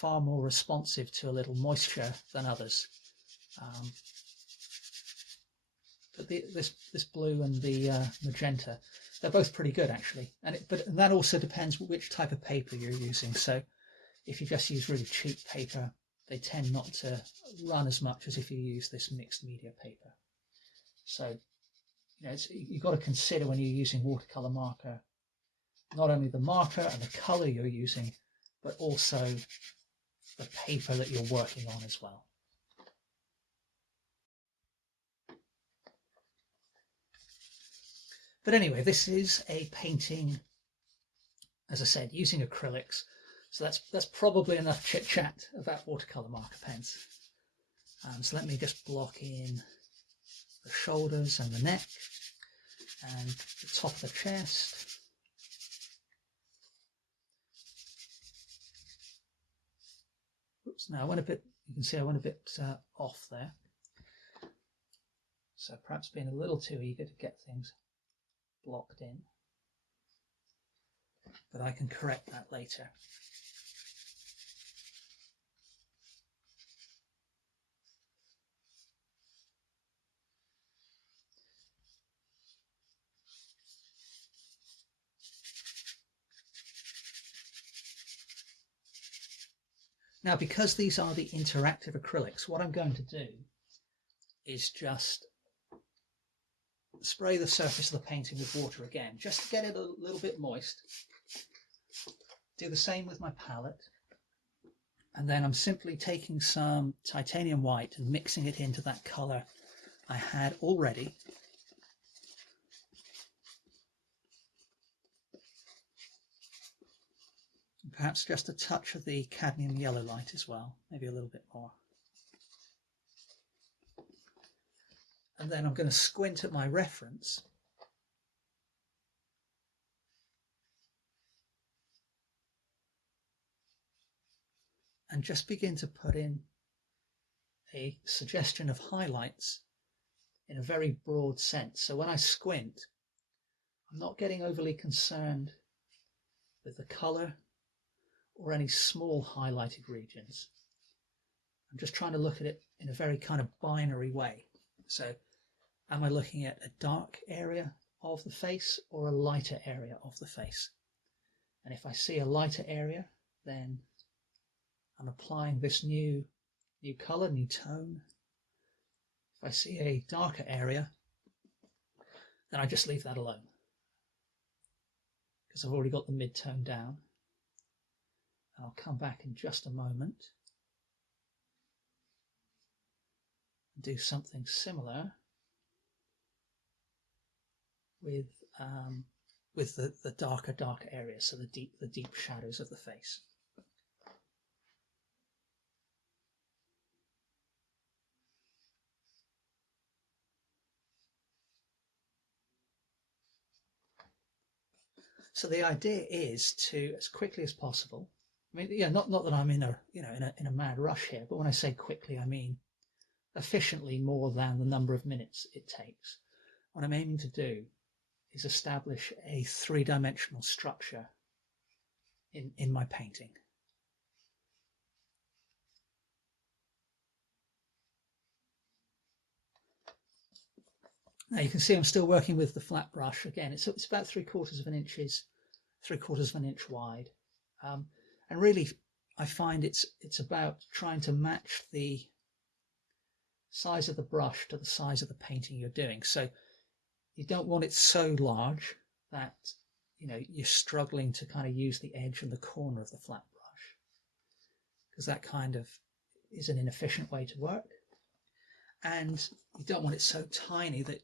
far more responsive to a little moisture than others. But this blue and the magenta, they're both pretty good actually. But that also depends which type of paper you're using. So if you just use really cheap paper, they tend not to run as much as if you use this mixed media paper. So you've got to consider when you're using watercolor marker, not only the marker and the color you're using, but also the paper that you're working on as well. But anyway, this is a painting, as I said, using acrylics. So that's probably enough chit chat about watercolor marker pens. So let me just block in the shoulders and the neck and the top of the chest. Oops, now you can see I went a bit off there. So perhaps being a little too eager to get things blocked in. But I can correct that later. Now, because these are the interactive acrylics, what I'm going to do is just spray the surface of the painting with water again, just to get it a little bit moist. Do the same with my palette. And then I'm simply taking some titanium white and mixing it into that color I had already. Perhaps just a touch of the cadmium yellow light as well, maybe a little bit more. And then I'm going to squint at my reference and just begin to put in a suggestion of highlights in a very broad sense. So when I squint, I'm not getting overly concerned with the color or any small highlighted regions. I'm just trying to look at it in a very kind of binary way. So am I looking at a dark area of the face or a lighter area of the face? And if I see a lighter area, then I'm applying this new color, new tone. If I see a darker area, then I just leave that alone, because I've already got the mid-tone down. I'll come back in just a moment and do something similar with the darker areas, so the deep shadows of the face. So the idea is to, as quickly as possible, I mean, yeah, not that I'm in a mad rush here, but when I say quickly, I mean efficiently, more than the number of minutes it takes. What I'm aiming to do is establish a three-dimensional structure in my painting. Now you can see I'm still working with the flat brush. Again, it's about 3/4 of an inch wide. And really, I find it's about trying to match the size of the brush to the size of the painting you're doing. So you don't want it so large that you're struggling to kind of use the edge and the corner of the flat brush, because that kind of is an inefficient way to work. And you don't want it so tiny that,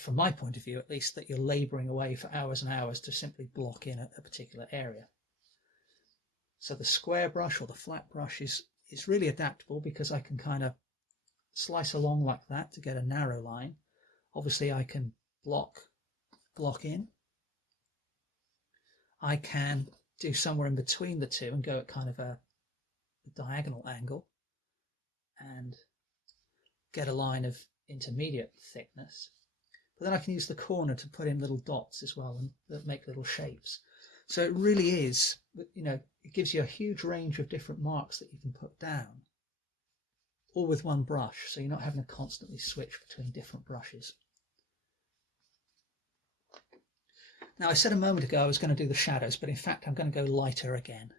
from my point of view at least, that you're laboring away for hours and hours to simply block in a particular area. So the square brush or the flat brush is really adaptable, because I can kind of slice along like that to get a narrow line. Obviously I can block in. I can do somewhere in between the two and go at kind of a diagonal angle and get a line of intermediate thickness. But then I can use the corner to put in little dots as well and that make little shapes. So it really is, you know, it gives you a huge range of different marks that you can put down, all with one brush, so you're not having to constantly switch between different brushes. Now, I said a moment ago I was going to do the shadows, but in fact I'm going to go lighter again.